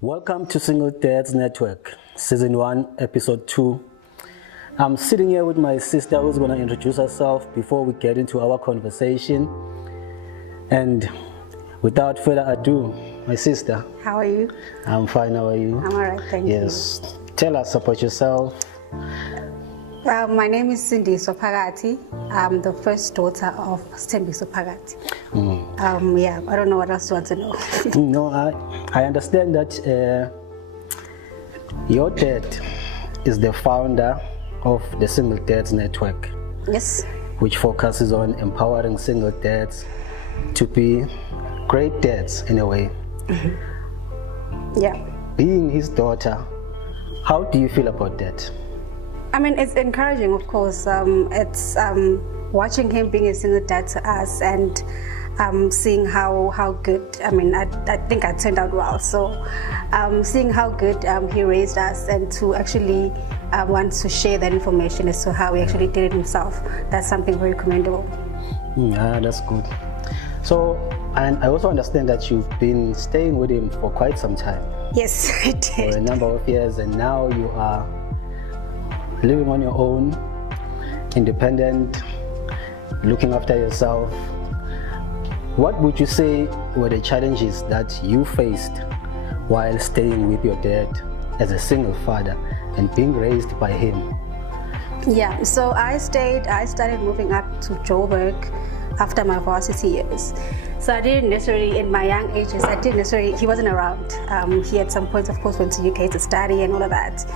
Welcome to Single Dads Network, Season 1, Episode 2. I'm sitting here with my sister who's going to introduce herself before we get into our conversation. And without further ado, my sister. How are you? I'm fine, how are you? I'm alright, thank you. Yes. Tell us about yourself. My name is Sindiswa Phakathi. I'm the first daughter of Sindiswa Phakathi. I don't know what else you want to know. No, I understand that your dad is the founder of the Single Dads Network. Yes. Which focuses on empowering single dads to be great dads in a way. Mm-hmm. Yeah. Being his daughter, how do you feel about that? I mean, it's encouraging, of course. It's watching him being a single dad to us and seeing how good, I think I turned out well. So seeing how good he raised us and to actually want to share that information as to how he actually did it himself, that's something very commendable. That's good. So, and I also understand that you've been staying with him for quite some time. Yes, I did. For a number of years, and now you are living on your own, independent, looking after yourself. What would you say were the challenges that you faced while staying with your dad as a single father and being raised by him? Yeah, so I started moving up to Joburg after my varsity years. So I didn't necessarily, in my young ages, he wasn't around. He at some point, of course, went to UK to study and all of that.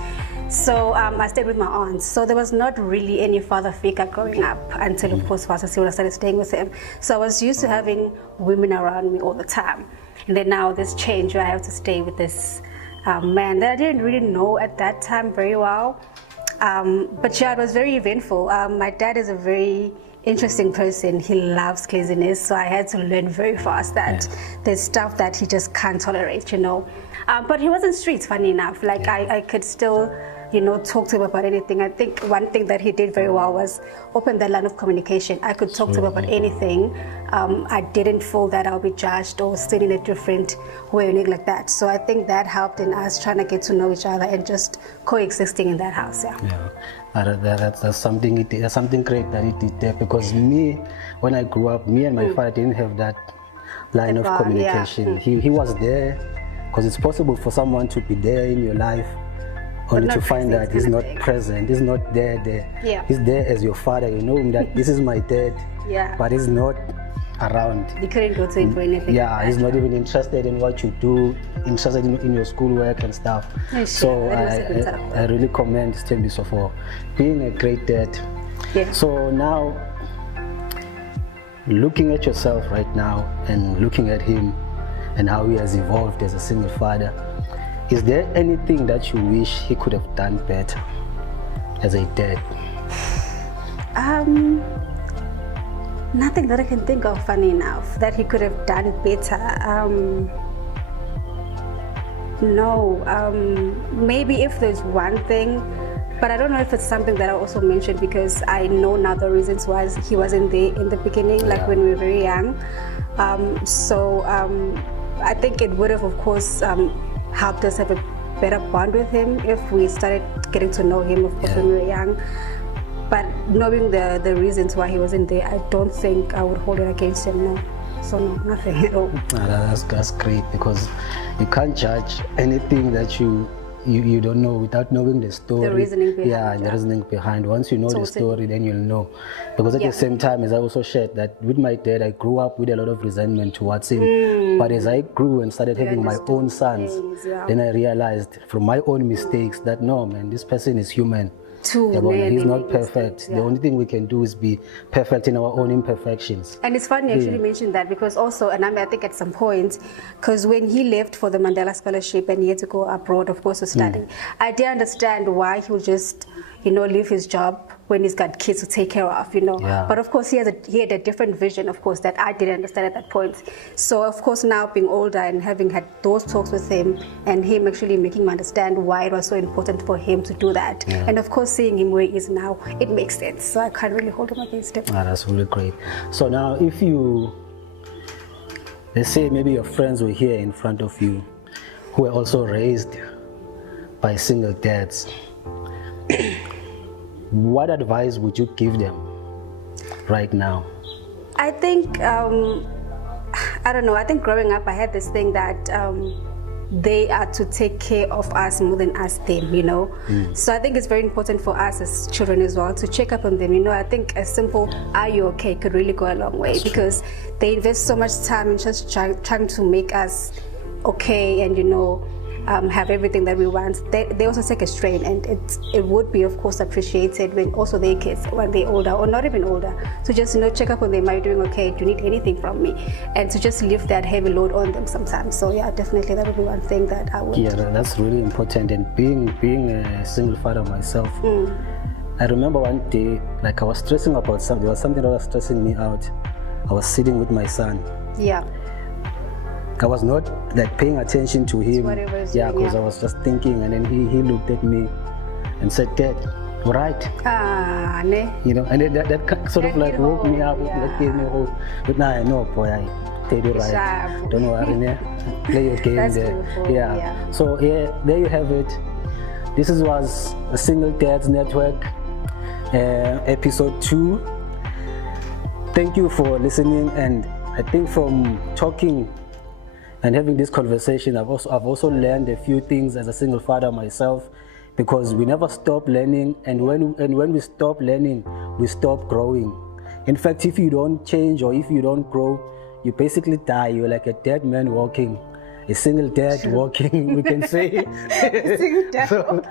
So I stayed with my aunts. So there was not really any father figure growing up until, of course, varsity when I started staying with him. So I was used to having women around me all the time. And then now this change where I have to stay with this man that I didn't really know at that time very well. But yeah, it was very eventful. My dad is a very interesting person. He loves craziness, so I had to learn very fast that there's stuff that he just can't tolerate, But he wasn't street, funny enough. Like I could still, talk to him about anything. I think one thing that he did very well was open that line of communication. I could talk to him about anything. I didn't feel that I'll be judged or seen in a different way or anything like that. So I think that helped in us trying to get to know each other and just coexisting in that house. That's something great that he did there, because when I grew up, me and my father didn't have that line of communication. He was there, because it's possible for someone to be there in your life only to find that he's not present, he's not there. Yeah. He's there as your father, that this is my dad, but he's not around. You couldn't go to him for anything. Yeah, he's not even interested in what you do, interested in your schoolwork and stuff. So I really commend Sindiswa for being a great dad. Yeah. So now, looking at yourself right now and looking at him and how he has evolved as a single father, is there anything that you wish he could have done better as a dad? Nothing that I can think of, funny enough, that he could have done better. No, maybe if there's one thing, but I don't know if it's something that I also mentioned, because I know now the reasons why he wasn't there in the beginning, like when we were very young. I think it would have, of course, helped us have a better bond with him if we started getting to know him, of course, when we were young. But knowing the reasons why he wasn't there, I don't think I would hold it against him, no. So no, nothing at all. That's great, because you can't judge anything that you don't know without knowing the story. The reasoning behind. The reasoning behind. Once you know the story, then you'll know. Because at the same time, as I also shared, that with my dad, I grew up with a lot of resentment towards him. But as I grew and started having my own sons, then I realized from my own mistakes that no, man, this person is human. He's not perfect. The only thing we can do is be perfect in our own imperfections. And it's funny you actually mentioned that, because also, and I think at some point, because when he left for the Mandela Scholarship and he had to go abroad, of course, to study, I did understand why he would just, leave his job when he's got kids to take care of, But of course, he had a different vision, of course, that I didn't understand at that point. So, of course, now being older and having had those talks with him and him actually making me understand why it was so important for him to do that. And of course, seeing him where he is now, it makes sense. So I can't really hold him against him. That's really great. So now, if let's say maybe your friends were here in front of you who were also raised by single dads, what advice would you give them right now? I think, I don't know, I think growing up I had this thing that they are to take care of us more than us them, you know. So I think it's very important for us as children as well to check up on them, you know. I think a simple "are you okay" could really go a long way. That's because true. They invest so much time in just trying to make us okay and, you know, have everything that we want. They also take a strain, and it would be of course appreciated when also their kids, when they're older or not even older, to just, you know, check up on them. Are you doing okay? Do you need anything from me? And to just lift that heavy load on them sometimes. So yeah, definitely that would be one thing that I would. Yeah, that's really important. And being a single father myself, I remember one day, like I was stressing about something. There was something that was stressing me out. I was sitting with my son. Yeah. I was not like paying attention to him. Yeah, because I was just thinking, and then he looked at me and said, "Dad, all right." You know, and then that sort of like woke me up. That gave me hope. But now I know, boy, I tell you right. Don't worry, play your game there. Yeah. So yeah, there you have it. This was a Single Dads Network, episode 2. Thank you for listening, and I think from talking and having this conversation, I've also learned a few things as a single father myself, because we never stop learning, and when we stop learning, we stop growing. In fact, if you don't change or if you don't grow, you basically die. You're like a dead man walking, a single dad walking, we can say. So,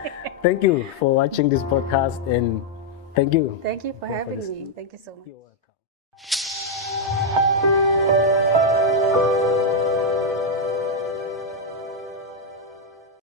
thank you for watching this podcast, and thank you. Thank you for having me. Thank you so much. You're welcome.